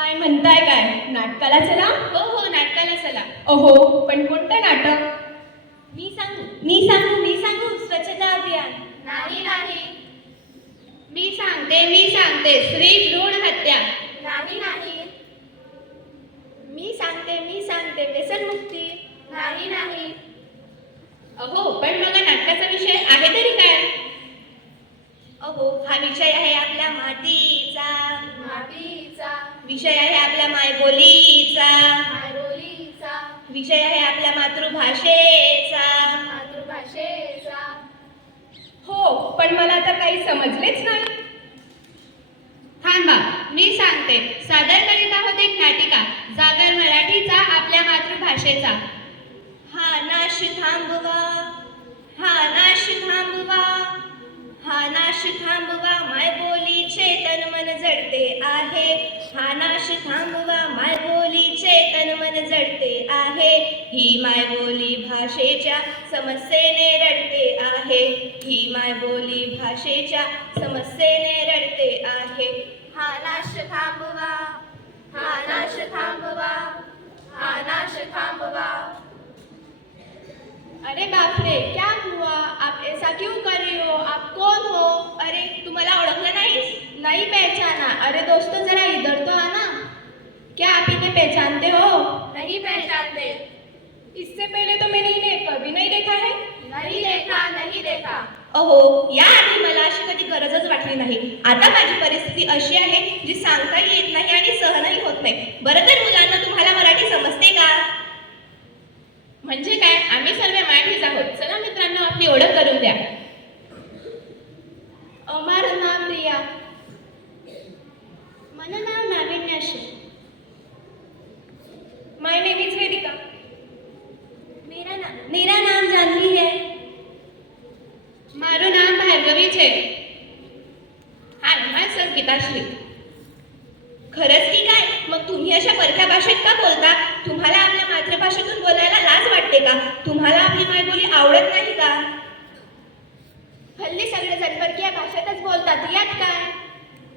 काय म्हणताय काय? नाटकाला चला? हो हो, नाटकाला चला. अहो, पण कोणतं नाटक? मी सांगू स्वच्छता अभियान. नाही नाही. मी सांगते स्त्री भ्रूण हत्या. नाही. मी सांगते व्यसनमुक्ती. नाही. अहो, पण मग नाटकाचा विषय आहे तरी काय? अहो, हा विषय आहे आपल्या मातीचा. विषय आहे आपल्या मायबोलीचा. विषय आहे आपल्या मातृभाषेचा. हो, पण मला तर काही समजलेच नाही. थांबा, मी सांगते. सादर करीत आहोत एक नाटिका, जागर मराठीचा आपल्या मातृभाषेचा. हा नाश थांबवा मायबोलीचे तन मन जडते आहे. हा नाश थांबवा मायबोलीचे तन मन जडते आहे. ही मायबोली भाषेच्या समस्येने रडते आहे. ही मायबोली भाषेच्या समस्येने रडते आहे. हा नाश थांबवा. अरे बाप रे, क्या हुआ? आप ऐसा क्यों कर रहे हो? आप कौन हो? अरे, तुम्हाला ओळखलं नाहीस? नहीं पहचाना. अरे दोस्तों, जरा इधर तो आना. क्या आप इन्हें पहचानते हो? नहीं पहचानते. इससे पहले तो मैंने इन्हें कभी नहीं देखा है. नहीं देखा. अहो, याआधी मला अशी कधी गरजच वाटली नाही. आता माझी परिस्थिती अशी आहे जी सांगताही येत नाही आणि सहनही होत नाही. बरं तर मुलांना, तुम्हाला मराठी समजते का? म्हणजे काय? आम्ही सर्व मराठीच आहोत. चला मित्रांनो, आपली ओळख करून द्या. અમારું નામ રિયા. મારું નામ નાવિન્ય છે. माय नेम इज वेदिका. मेरा नाम जानवी है. माરું नाम भार्गवी છે. हाय संगीताश्री. खरंच की काय? मग तुम्ही अशा परक्या भाषेत का बोलता? तुम्हाला आपल्या मातृभाषेतून बोलायला लाज वाटते का? तुम्हाला आपली मायबोली आवडत नाही का? हल्ली सगळेजण परकीय भाषेतच बोलतात, यात काय?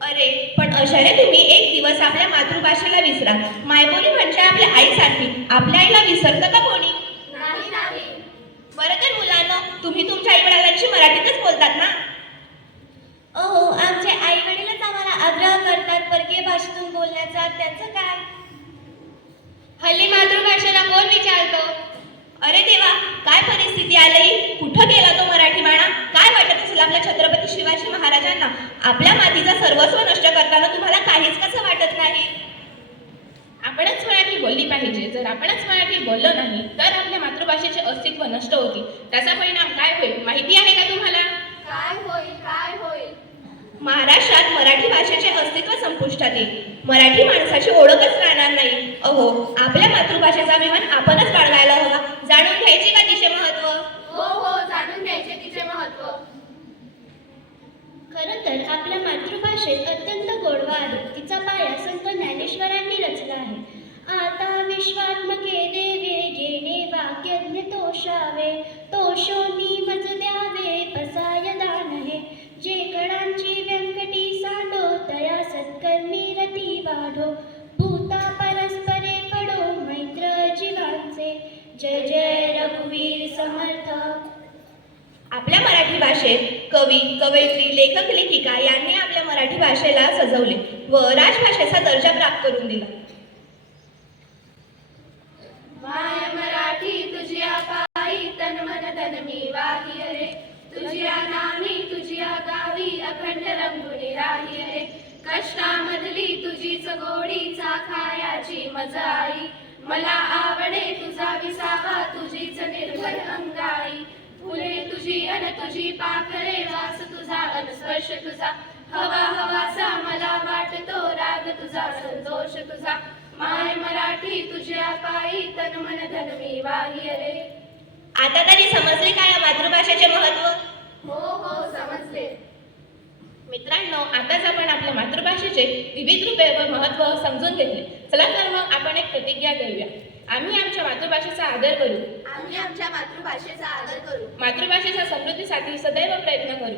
अरे, पण अशाने तुम्ही एक दिवस आपल्या मातृभाषेला विसरा. मायबोली म्हणजे आपल्या आईसारखी. आपल्या आईला विसरतं का कोणी? नाही. बरं तर मुलांनो, तुम्ही तुमच्या आईवडिलांशी मराठीतच बोलतात ना? अहो, आमचे आई वडीलच आम्हाला आग्रह करतात परकीय भाषेतून बोलण्याचा. त्याचं काय? हल्ली मातृभाषेला कोण विचारतो? अरे देवा, काय परिस्थिती आली? कुठं गेला तो मराठी माणा? काय वाटत असेल आपल्या छत्रपती शिवाजी महाराजांना? आपल्या मातीचा सर्वस्व नष्ट करताना तुम्हाला काहीच कसं वाटत नाही? आपणच मराठी बोलली पाहिजे. जर आपणच मराठी बोललो नाही तर आपल्या मातृभाषेचे अस्तित्व नष्ट होते. त्याचा परिणाम काय होईल माहिती आहे का तुम्हाला? काय होईल? महाराष्ट्रात मराठी भाषेचे अस्तित्व संपुष्टात येईल. मराठी माणसाची ओळखच राहणार नाही. अहो, आपल्या मातृभाषेचा अभिमान आपणच बाळगायला हवा. जाणून घ्यायचे का तिचे महत्व? हो, जाणून घ्यायचे तिचे महत्व. खरं तर आपल्या मातृभाषेत अत्यंत गोडवा आहे. तिचा पाया संत ज्ञानेश्वरांनी रचला आहे. आता विश्वात्मके देवे घेणे वाक्यज्ञ तोषावे. तोषोनी मज द्यावे पसाय दान हे. जे कडांची व्यंकटी सांडो तया सत्कर्मी रती वाढो. भूता परस्परे पडो मैत्र जीवांचे. जय जय रघुवीर समर्थ. आपल्या मराठी भाषेत कवी, कवयित्री, लेखक, लेखिका यांनी आपल्या मराठी भाषेला सजवले व राजभाषेचा दर्जा प्राप्त करून दिला. माय मराठी तुझिया पायी तन मन धन मी वाही रे. तुझिया नामी तुझिया गावी अखंड रंगुनी राही रे. कष्टामधली तुझीच गोडी चाखायाची मजा आई. मला आवडे तुझा विसावा तुझीच निर्भय अंगाई. फुले तुझी अन तुझी पाखरे वास तुझा अन स्पर्श तुझा. हवा हवासा मला वाटतो राग तुझा संतोष तुझा. माय मराठी तुझ्या पायी तन मन धन मी वाही रे. आता तरी समजले काय या मातृभाषेचे महत्व? हो समजले. मित्रांनो, आताच आपण आपल्या मातृभाषेचे विविध रूपे व महत्व समजून घेतले. चला तर मग आपण एक प्रतिज्ञा करूया. आम्ही आमच्या मातृभाषेचा आदर करू. मातृभाषेच्या समृद्धीसाठी सदैव प्रयत्न करू.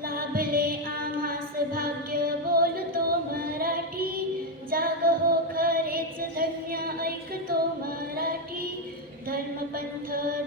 लाभले आम्हास भाग्य बोलतो मराठी, जाग हो खरेच धन्य ऐकतो मराठी. धर्मपंथ